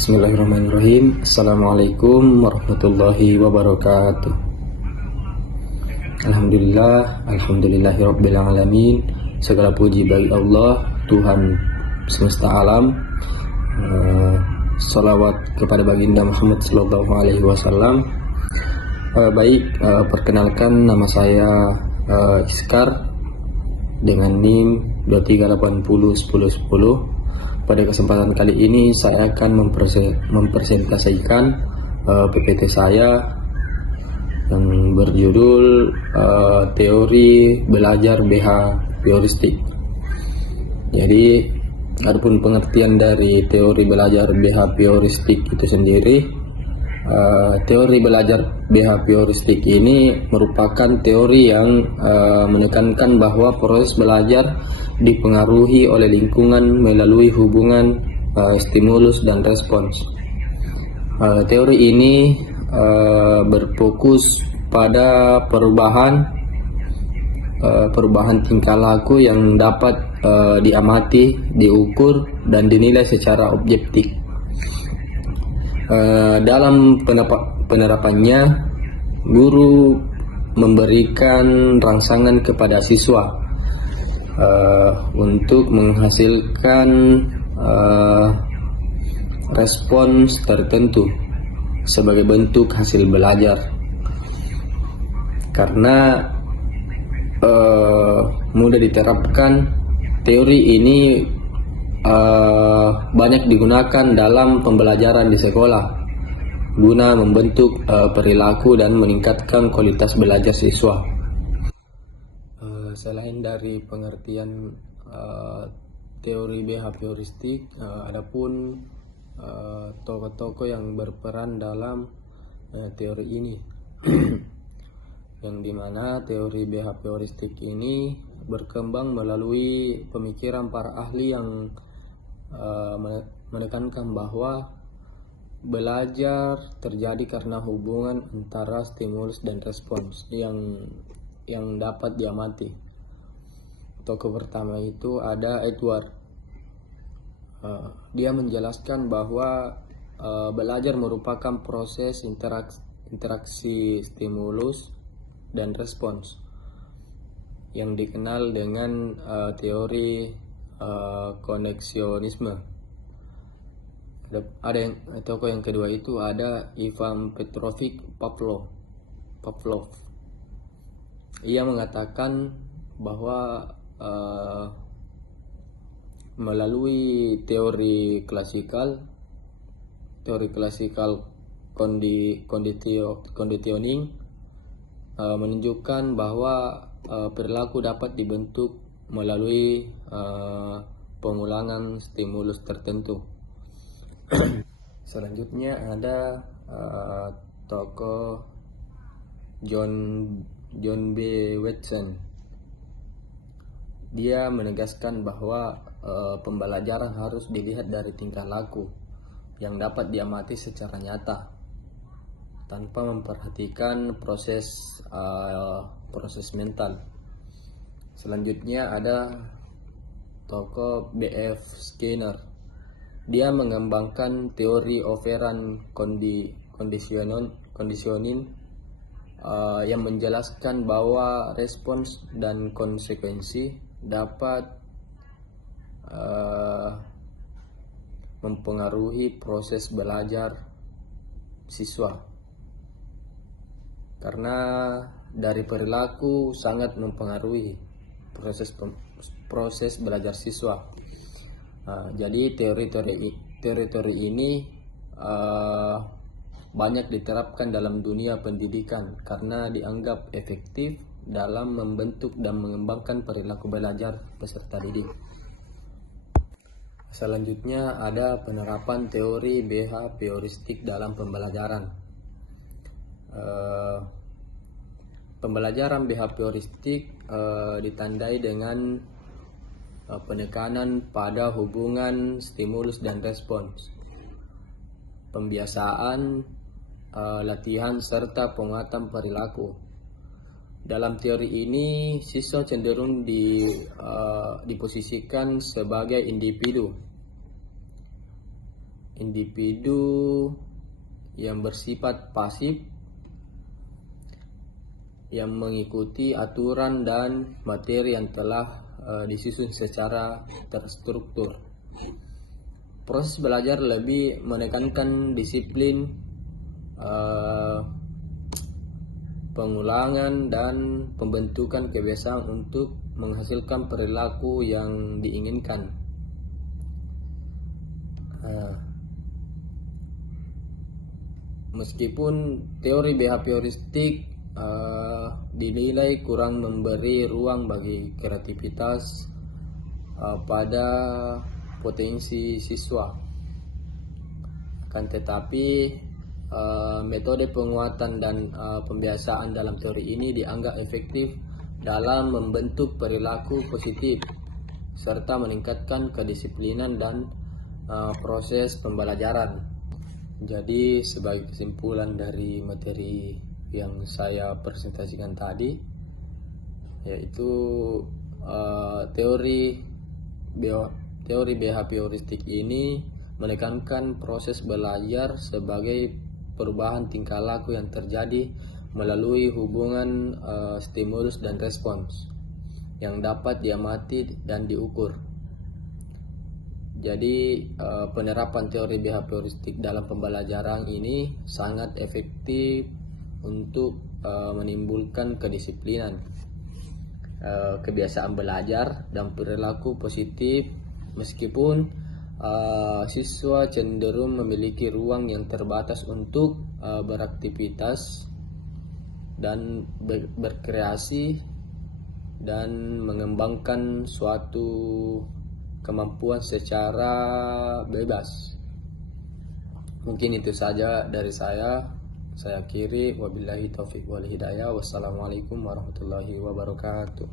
Bismillahirrahmanirrahim. Assalamualaikum warahmatullahi wabarakatuh. Alhamdulillahirabbil alamin. Segala puji bagi Allah, Tuhan semesta alam. Salawat kepada baginda Muhammad sallallahu alaihi wasallam. Perkenalkan, nama saya Iskar dengan NIM 23801010. Pada kesempatan kali ini saya akan mempresentasikan PPT saya yang berjudul teori belajar behavioristik. Jadi, adapun pengertian dari teori belajar behavioristik itu sendiri, teori belajar behavioristik ini merupakan teori yang menekankan bahwa proses belajar dipengaruhi oleh lingkungan melalui hubungan stimulus dan respons. Teori ini berfokus pada perubahan tingkah laku yang dapat diamati, diukur, dan dinilai secara objektif. Dalam penerapannya, guru memberikan rangsangan kepada siswa untuk menghasilkan respons tertentu sebagai bentuk hasil belajar. Karena mudah diterapkan, teori ini banyak digunakan dalam pembelajaran di sekolah guna membentuk perilaku dan meningkatkan kualitas belajar siswa. Selain dari pengertian teori behavioristik, adapun tokoh-tokoh yang berperan dalam teori ini yang dimana teori behavioristik ini berkembang melalui pemikiran para ahli yang menekankan bahwa belajar terjadi karena hubungan antara stimulus dan respons yang dapat diamati. Tokoh pertama itu ada Edward. Dia menjelaskan bahwa belajar merupakan proses interaksi stimulus dan respons yang dikenal dengan teori koneksionisme. Tokoh yang kedua itu ada Ivan Petrovich Pavlov. Ia mengatakan bahwa melalui teori klasikal conditioning menunjukkan bahwa perilaku dapat dibentuk melalui pengulangan stimulus tertentu. Selanjutnya ada tokoh John B. Watson. Dia menegaskan bahwa pembelajaran harus dilihat dari tingkah laku yang dapat diamati secara nyata tanpa memperhatikan proses mental. Selanjutnya ada tokoh B.F. Skinner. Dia mengembangkan teori operan conditioning yang menjelaskan bahwa respons dan konsekuensi dapat mempengaruhi proses belajar siswa, karena dari perilaku sangat mempengaruhi proses belajar siswa. Jadi teori-teori ini banyak diterapkan dalam dunia pendidikan karena dianggap efektif dalam membentuk dan mengembangkan perilaku belajar peserta didik. Selanjutnya ada penerapan teori behavioristik dalam pembelajaran. Pembelajaran behavioristik ditandai dengan penekanan pada hubungan stimulus dan respons, pembiasaan, latihan, serta penguatan perilaku. Dalam teori ini, siswa cenderung diposisikan sebagai individu individu yang bersifat pasif, yang mengikuti aturan dan materi yang telah disusun secara terstruktur. Proses belajar lebih menekankan disiplin, pengulangan, dan pembentukan kebiasaan untuk menghasilkan perilaku yang diinginkan. Meskipun teori behavioristik dinilai kurang memberi ruang bagi kreativitas pada potensi siswa, akan tetapi metode penguatan dan pembiasaan dalam teori ini dianggap efektif dalam membentuk perilaku positif serta meningkatkan kedisiplinan dan proses pembelajaran. Jadi sebagai kesimpulan dari materi yang saya presentasikan tadi, yaitu teori behavioristik ini menekankan proses belajar sebagai perubahan tingkah laku yang terjadi melalui hubungan stimulus dan respons yang dapat diamati dan diukur. Jadi penerapan teori behavioristik dalam pembelajaran ini sangat efektif untuk menimbulkan kedisiplinan, kebiasaan belajar, dan perilaku positif, meskipun siswa cenderung memiliki ruang yang terbatas untuk beraktivitas dan berkreasi dan mengembangkan suatu kemampuan secara bebas. Mungkin itu saja dari saya. Saya akhiri, wabillahi taufiq wal hidayah. Wassalamualaikum warahmatullahi wabarakatuh.